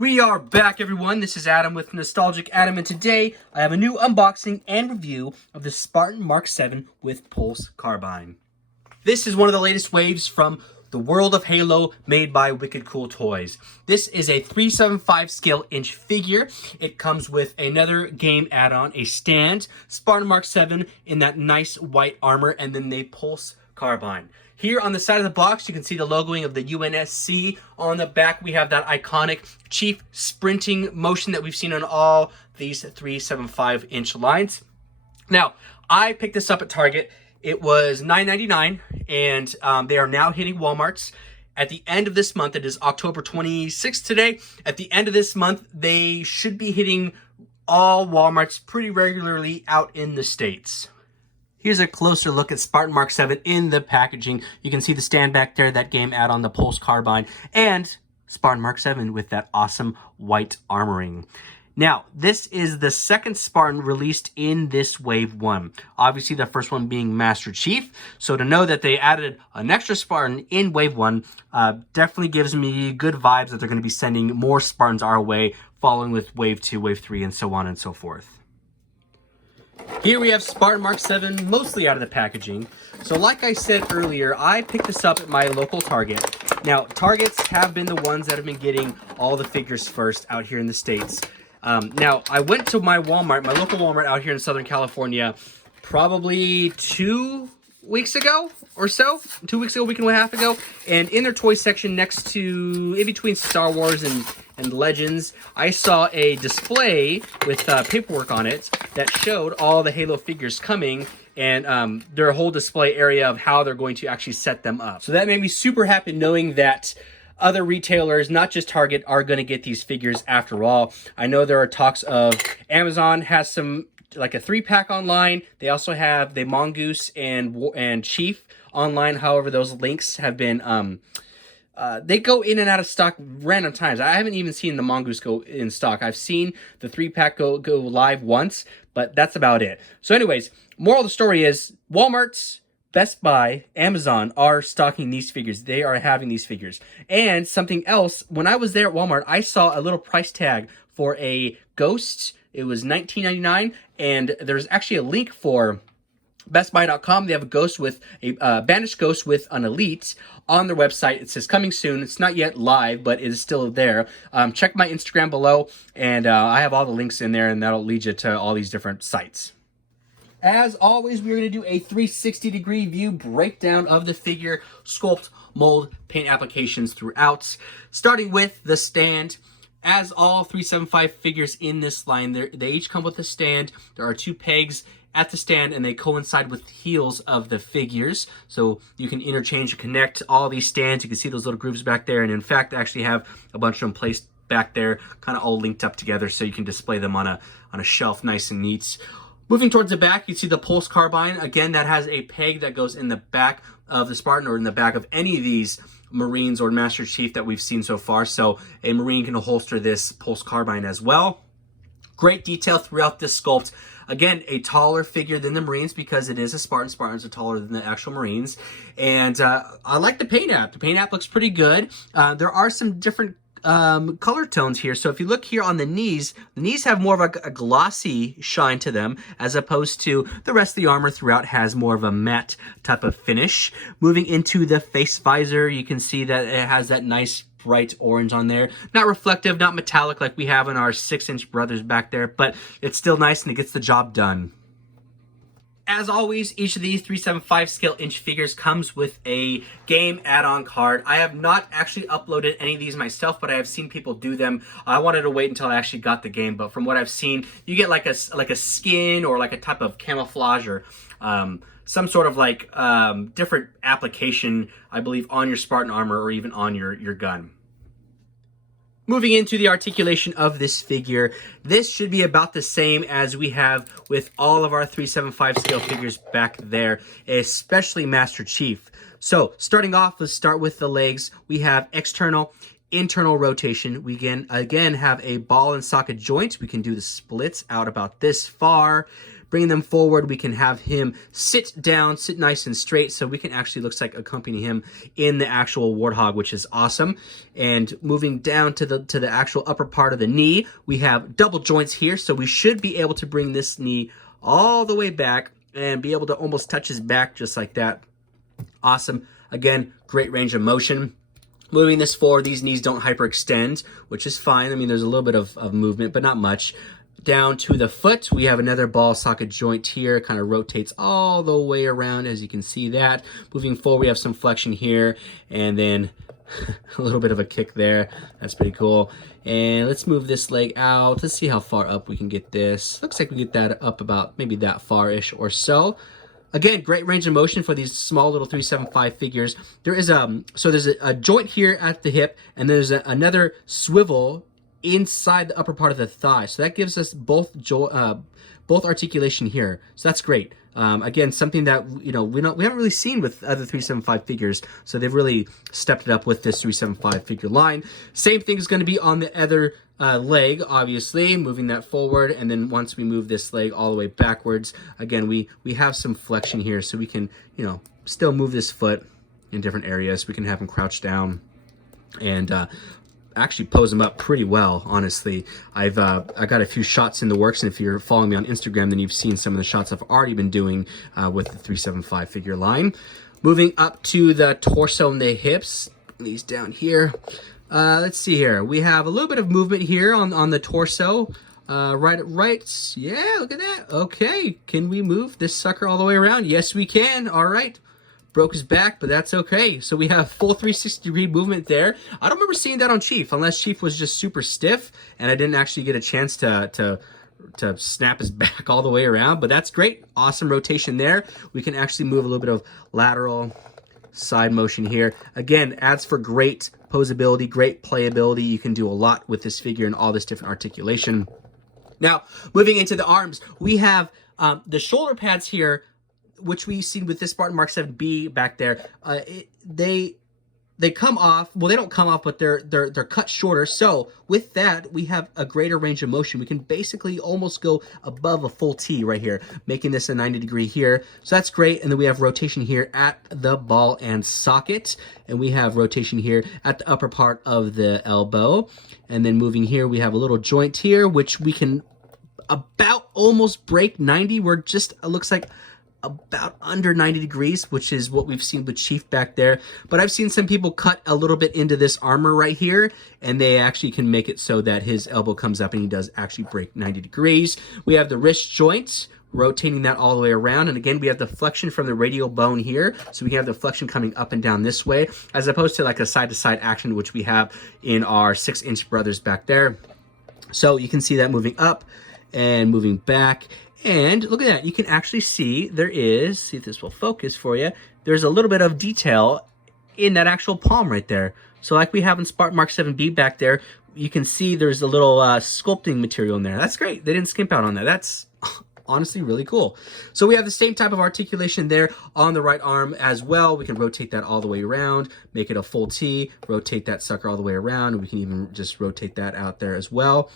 We are back, everyone. This is Adam with Nostalgic Adam, and today I have a new unboxing and review of the Spartan Mark VII with Pulse Carbine. This is one of the latest waves from the world of Halo made by Wicked Cool Toys. This is a 375 scale inch figure. It comes with another game add-on, a stand, Spartan Mark VII in that nice white armor, and then the Pulse Carbine. Here on the side of the box, you can see the logoing of the UNSC. On the back, we have that iconic Chief sprinting motion that we've seen on all these 375-inch lines. Now, I picked this up at Target. It was $9.99, and they are now hitting Walmarts. At the end of this month, it is October 26th today. At the end of this month, they should be hitting all Walmarts pretty regularly out in the States. Here's a closer look at Spartan Mark VII in the packaging. You can see the stand back there, that game add-on, the Pulse Carbine, and Spartan Mark VII with that awesome white armoring. Now, this is the second Spartan released in this Wave 1. Obviously, the first one being Master Chief. So to know that they added an extra Spartan in Wave 1 definitely gives me good vibes that they're going to be sending more Spartans our way, following with Wave 2, Wave 3, and so on and so forth. Here we have Spartan Mark VII mostly out of the packaging. So like I said earlier, I picked this up at my local Target. Now, Targets have been the ones that have been getting all the figures first out here in the States. Now, I went to my Walmart, my local Walmart out here in Southern California, probably 2 weeks ago or so. 2 weeks ago, a week and a half ago. And in their toy section next to, in between Star Wars and Legends, I saw a display with paperwork on it that showed all the Halo figures coming and their whole display area of how they're going to actually set them up. So that made me super happy knowing that other retailers, not just Target, are going to get these figures after all. I know there are talks of Amazon has some, like a 3-pack online. They also have the Mongoose and Chief online. However, those links have been they go in and out of stock random times. I haven't even seen the Mongoose go in stock. I've seen the 3-pack go live once, but that's about it. So anyways, moral of the story is Walmart's, Best Buy, Amazon are stocking these figures. They are having these figures. And something else, when I was there at Walmart, I saw a little price tag for a Ghost. It was $19.99, and there's actually a link for BestBuy.com. They have a Ghost with a Banished Ghost with an Elite on their website. It says coming soon. It's not yet live, but it is still there. Check my Instagram below, and I have all the links in there, and that'll lead you to all these different sites. As always, we're going to do a 360-degree view breakdown of the figure, sculpt, mold, paint applications throughout. Starting with the stand. As all 375 figures in this line, they each come with a stand. There are 2 pegs at the stand, and they coincide with the heels of the figures. So you can interchange and connect all these stands. You can see those little grooves back there, and in fact, I actually have a bunch of them placed back there, kind of all linked up together, so you can display them on a shelf nice and neat. Moving towards the back, you see the Pulse Carbine. Again, that has a peg that goes in the back of the Spartan or in the back of any of these Marines or Master Chief that we've seen so far. So a Marine can holster this Pulse Carbine as well. Great detail throughout this sculpt. Again, a taller figure than the Marines because it is a Spartan. Spartans are taller than the actual Marines. And I like the paint app. The paint app looks pretty good. There are some different color tones here. So if you look here on the knees have more of a glossy shine to them, as opposed to the rest of the armor throughout has more of a matte type of finish. Moving into the face visor, you can see that it has that nice bright orange on there. Not reflective, not metallic like we have in our 6-inch brothers back there, but it's still nice and it gets the job done. As always, each of these 375 scale inch figures comes with a game add-on card. I have not actually uploaded any of these myself, but I have seen people do them. I wanted to wait until I actually got the game, but from what I've seen, you get like a skin or like a type of camouflage or some sort of like different application, I believe, on your Spartan armor or even on your gun. Moving into the articulation of this figure, this should be about the same as we have with all of our 375 scale figures back there, especially Master Chief. So starting off, let's start with the legs. We have external, internal rotation. We again have a ball and socket joint. We can do the splits out about this far. bringing them forward, we can have him sit down, sit nice and straight, so we can actually, looks like, accompany him in the actual Warthog, which is awesome. And moving down to the actual upper part of the knee, we have double joints here, so we should be able to bring this knee all the way back and be able to almost touch his back just like that. Awesome. Again, great range of motion. Moving this forward, these knees don't hyperextend, which is fine. I mean, there's a little bit of movement, but not much. Down to the foot, we have another ball socket joint here. Kind of rotates all the way around, as you can see that. Moving forward, we have some flexion here, and then a little bit of a kick there. That's pretty cool. And let's move this leg out. Let's see how far up we can get this. Looks like we get that up about maybe that far-ish or so. Again, great range of motion for these small little 375 figures. There is there's a joint here at the hip, and there's another swivel inside the upper part of the thigh. So that gives us both articulation here. So that's great. Again, something that we haven't really seen with other 375 figures. So they've really stepped it up with this 375 figure line. Same thing is going to be on the other leg, obviously, moving that forward. And then once we move this leg all the way backwards, again, we have some flexion here, so we can, still move this foot in different areas. We can have him crouch down and actually pose him up pretty well, honestly. I got a few shots in the works, and if you're following me on Instagram, then you've seen some of the shots I've already been doing with the 375 figure line. Moving up to the torso and the hips, these down here. Let's see here. We have a little bit of movement here on the torso. Right. Yeah, look at that. Okay, can we move this sucker all the way around? Yes, we can. All right. Broke his back, but that's okay. So we have full 360-degree movement there. I don't remember seeing that on Chief, unless Chief was just super stiff and I didn't actually get a chance to snap his back all the way around, but that's great. Awesome rotation there. We can actually move a little bit of lateral side motion here. Again, adds for great posability, great playability. You can do a lot with this figure and all this different articulation. Now, moving into the arms, we have the shoulder pads here, which we see with this Spartan Mark 7B back there. They come off. Well, they don't come off, but they're cut shorter. So with that, we have a greater range of motion. We can basically almost go above a full T right here, making this a 90-degree here. So that's great. And then we have rotation here at the ball and socket, and we have rotation here at the upper part of the elbow. And then moving here, we have a little joint here, which we can about almost break 90. We're just, it looks like about under 90 degrees, which is what we've seen with Chief back there. But I've seen some people cut a little bit into this armor right here, and they actually can make it so that his elbow comes up and he does actually break 90 degrees. We have the wrist joints, rotating that all the way around. And again, we have the flexion from the radial bone here. So we have the flexion coming up and down this way, as opposed to like a side-to-side action, which we have in our 6-inch brothers back there. So you can see that moving up and moving back. And look at that, you can actually see there is, see if this will focus for you, there's a little bit of detail in that actual palm right there. So like we have in Spartan Mark 7B back there, you can see there's a little sculpting material in there. That's great, they didn't skimp out on that. That's honestly really cool. So we have the same type of articulation there on the right arm as well. We can rotate that all the way around, make it a full T, rotate that sucker all the way around. We can even just rotate that out there as well.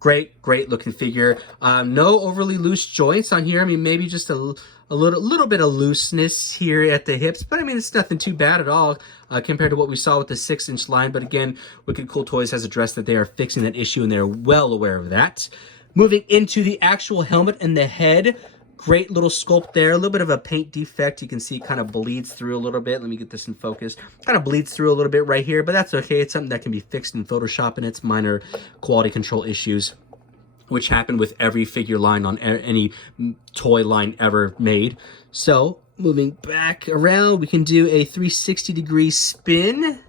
Great looking figure. No overly loose joints on here. I mean, maybe just a little bit of looseness here at the hips, but I mean, it's nothing too bad at all compared to what we saw with the 6-inch line. But again, Wicked Cool Toys has addressed that they are fixing that issue, and they're well aware of that. Moving into the actual helmet and the head, great little sculpt there. A little bit of a paint defect. You can see it kind of bleeds through a little bit. Let me get this in focus. Kind of bleeds through a little bit right here, but that's okay. It's something that can be fixed in Photoshop, and it's minor quality control issues, which happen with every figure line on any toy line ever made. So moving back around, we can do a 360-degree spin,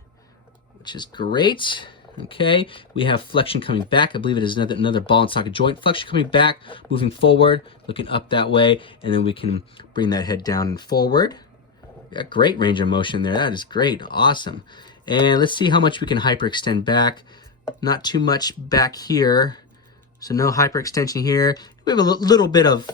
which is great. Okay, we have flexion coming back. I believe it is another ball and socket joint. Flexion coming back, moving forward, looking up that way, and then we can bring that head down and forward. Yeah, great range of motion there. That is great, awesome. And let's see how much we can hyperextend back. Not too much back here. So no hyperextension here. We have a little bit of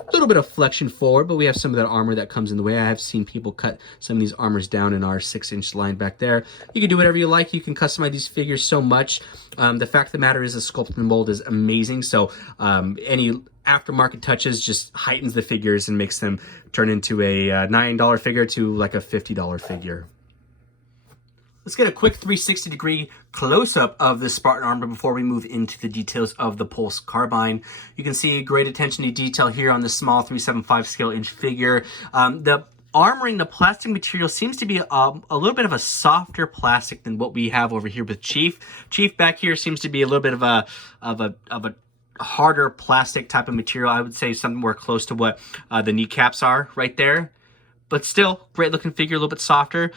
flexion forward, but we have some of that armor that comes in the way. I have seen people cut some of these armors down in our 6-inch line back there. You can do whatever you like. You can customize these figures so much. The fact of the matter is the sculpt and mold is amazing. So any aftermarket touches just heightens the figures and makes them turn into a $9 figure to like a $50 figure. Let's get a quick 360-degree close-up of the Spartan Armor before we move into the details of the Pulse Carbine. You can see great attention to detail here on the small 375 scale inch figure. The armoring, the plastic material seems to be a little bit of a softer plastic than what we have over here with Chief. Chief back here seems to be a little bit of a harder plastic type of material. I would say something more close to what the kneecaps are right there. But still, great looking figure, a little bit softer.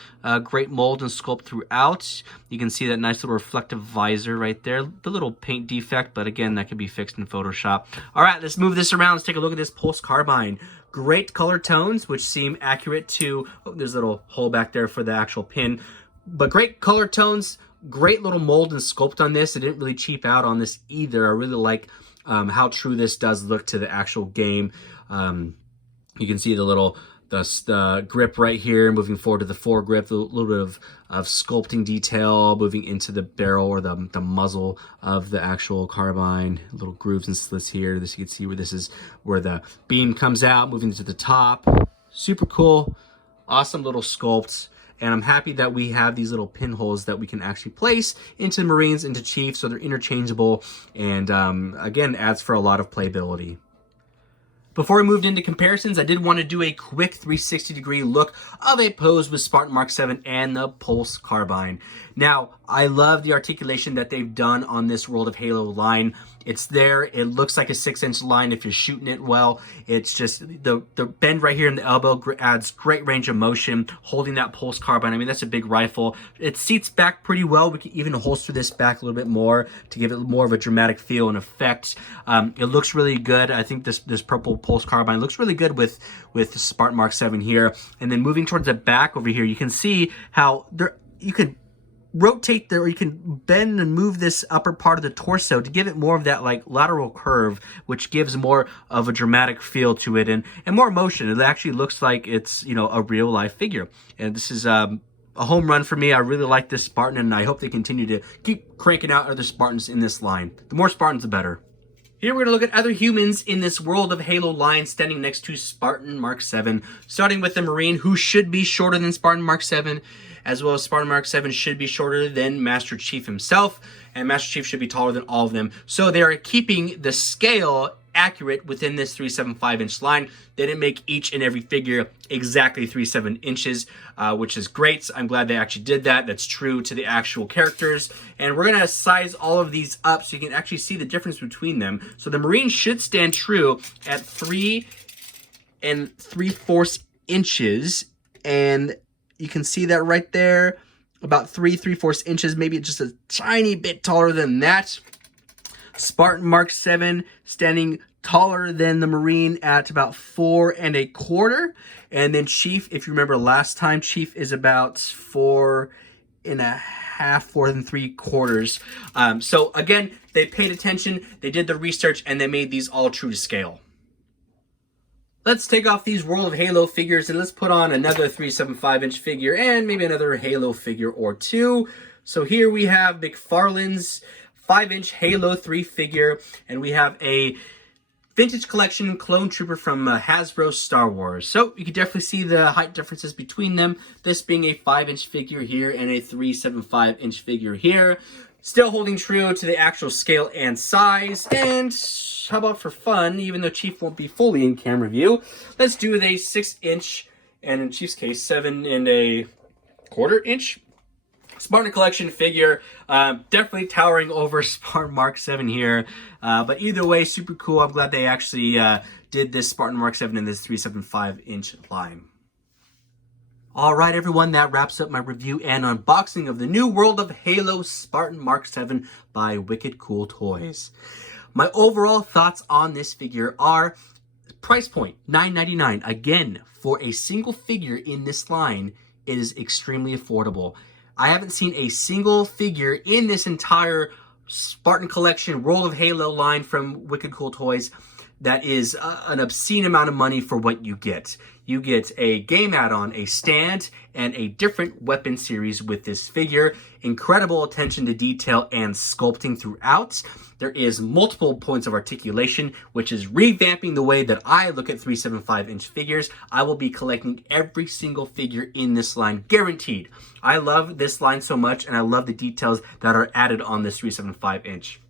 Great mold and sculpt throughout. You can see that nice little reflective visor right there. The little paint defect, but again, that can be fixed in Photoshop. All right, let's move this around. Let's take a look at this Pulse Carbine. Great color tones, which seem accurate to... Oh, there's a little hole back there for the actual pin. But great color tones, great little mold and sculpt on this. It didn't really cheap out on this either. I really like how true this does look to the actual game. You can see the little... the grip right here, moving forward to the foregrip, a little bit of sculpting detail, moving into the barrel or the muzzle of the actual carbine, little grooves and slits here. This, you can see where this is where the beam comes out, moving to the top. Super cool, awesome little sculpts. And I'm happy that we have these little pinholes that we can actually place into Marines, into Chief, so they're interchangeable, and again, adds for a lot of playability. Before we moved into comparisons, I did want to do a quick 360-degree look of a pose with Spartan Mark 7 and the Pulse Carbine. Now, I love the articulation that they've done on this World of Halo line. It's there. It looks like a 6-inch line if you're shooting it well. It's just the bend right here in the elbow adds great range of motion, holding that Pulse Carbine. I mean, that's a big rifle. It seats back pretty well. We can even holster this back a little bit more to give it more of a dramatic feel and effect. It looks really good. I think this purple Pulse Carbine looks really good with the Spartan Mark 7 here. And then moving towards the back over here, you can see how you could rotate there, or you can bend and move this upper part of the torso to give it more of that like lateral curve, which gives more of a dramatic feel to it and more motion. It actually looks like it's, you know, a real life figure. And this is a home run for me. I really like this Spartan, and I hope they continue to keep cranking out other Spartans in this line. The more Spartans, the better. Here we're going to look at other humans in this World of Halo line standing next to Spartan Mark 7, starting with the Marine, who should be shorter than Spartan Mark 7, as well as Spartan Mark 7 should be shorter than Master Chief himself, and Master Chief should be taller than all of them. So they are keeping the scale accurate within this 375-inch line. They didn't make each and every figure exactly 3.7 inches, which is great. I'm glad they actually did that. That's true to the actual characters. And we're going to size all of these up so you can actually see the difference between them. So the Marine should stand true at 3 3/4 inches, and you can see that right there, about 3 3/4 inches, maybe just a tiny bit taller than that. Spartan Mark 7 standing taller than the Marine at about 4 1/4. And then Chief, if you remember last time, Chief is about 4 1/2, 4 3/4. So again, they paid attention, they did the research, and they made these all true to scale. Let's take off these World of Halo figures and let's put on another 375-inch figure and maybe another Halo figure or two. So here we have McFarlane's 5-inch Halo 3 figure, and we have a Vintage Collection Clone Trooper from Hasbro Star Wars. So you can definitely see the height differences between them, this being a 5-inch figure here and a 375-inch figure here. Still holding true to the actual scale and size. And how about for fun, even though Chief won't be fully in camera view, let's do a 6-inch, and in Chief's case, 7 1/4 inch Spartan Collection figure. Definitely towering over Spartan Mark 7 here. But either way, super cool. I'm glad they actually did this Spartan Mark 7 in this 375-inch line. All right, everyone, that wraps up my review and unboxing of the new World of Halo Spartan Mark 7 by Wicked Cool Toys. My overall thoughts on this figure are price point, $9.99. Again, for a single figure in this line, it is extremely affordable. I haven't seen a single figure in this entire Spartan Collection World of Halo line from Wicked Cool Toys that is an obscene amount of money for what you get. You get a game add-on, a stand, and a different weapon series with this figure. Incredible attention to detail and sculpting throughout. There is multiple points of articulation, which is revamping the way that I look at 375-inch figures. I will be collecting every single figure in this line, guaranteed. I love this line so much, and I love the details that are added on this 375-inch.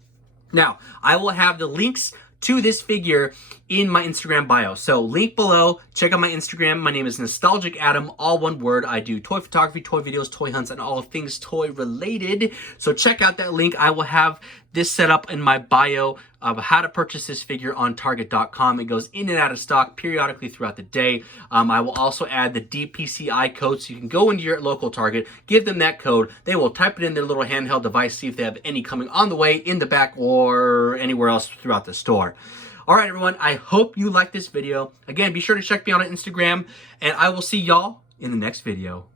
Now, I will have the links to this figure in my Instagram bio. So link below, check out my Instagram. My name is Nostalgic Adam, all one word. I do toy photography, toy videos, toy hunts, and all things toy related. So check out that link. I will have this set up in my bio of how to purchase this figure on Target.com. It goes in and out of stock periodically throughout the day. I will also add the DPCI code, so you can go into your local Target, give them that code. They will type it in their little handheld device, see if they have any coming on the way, in the back, or anywhere else throughout the store. All right, everyone, I hope you liked this video. Again, be sure to check me out on Instagram, and I will see y'all in the next video.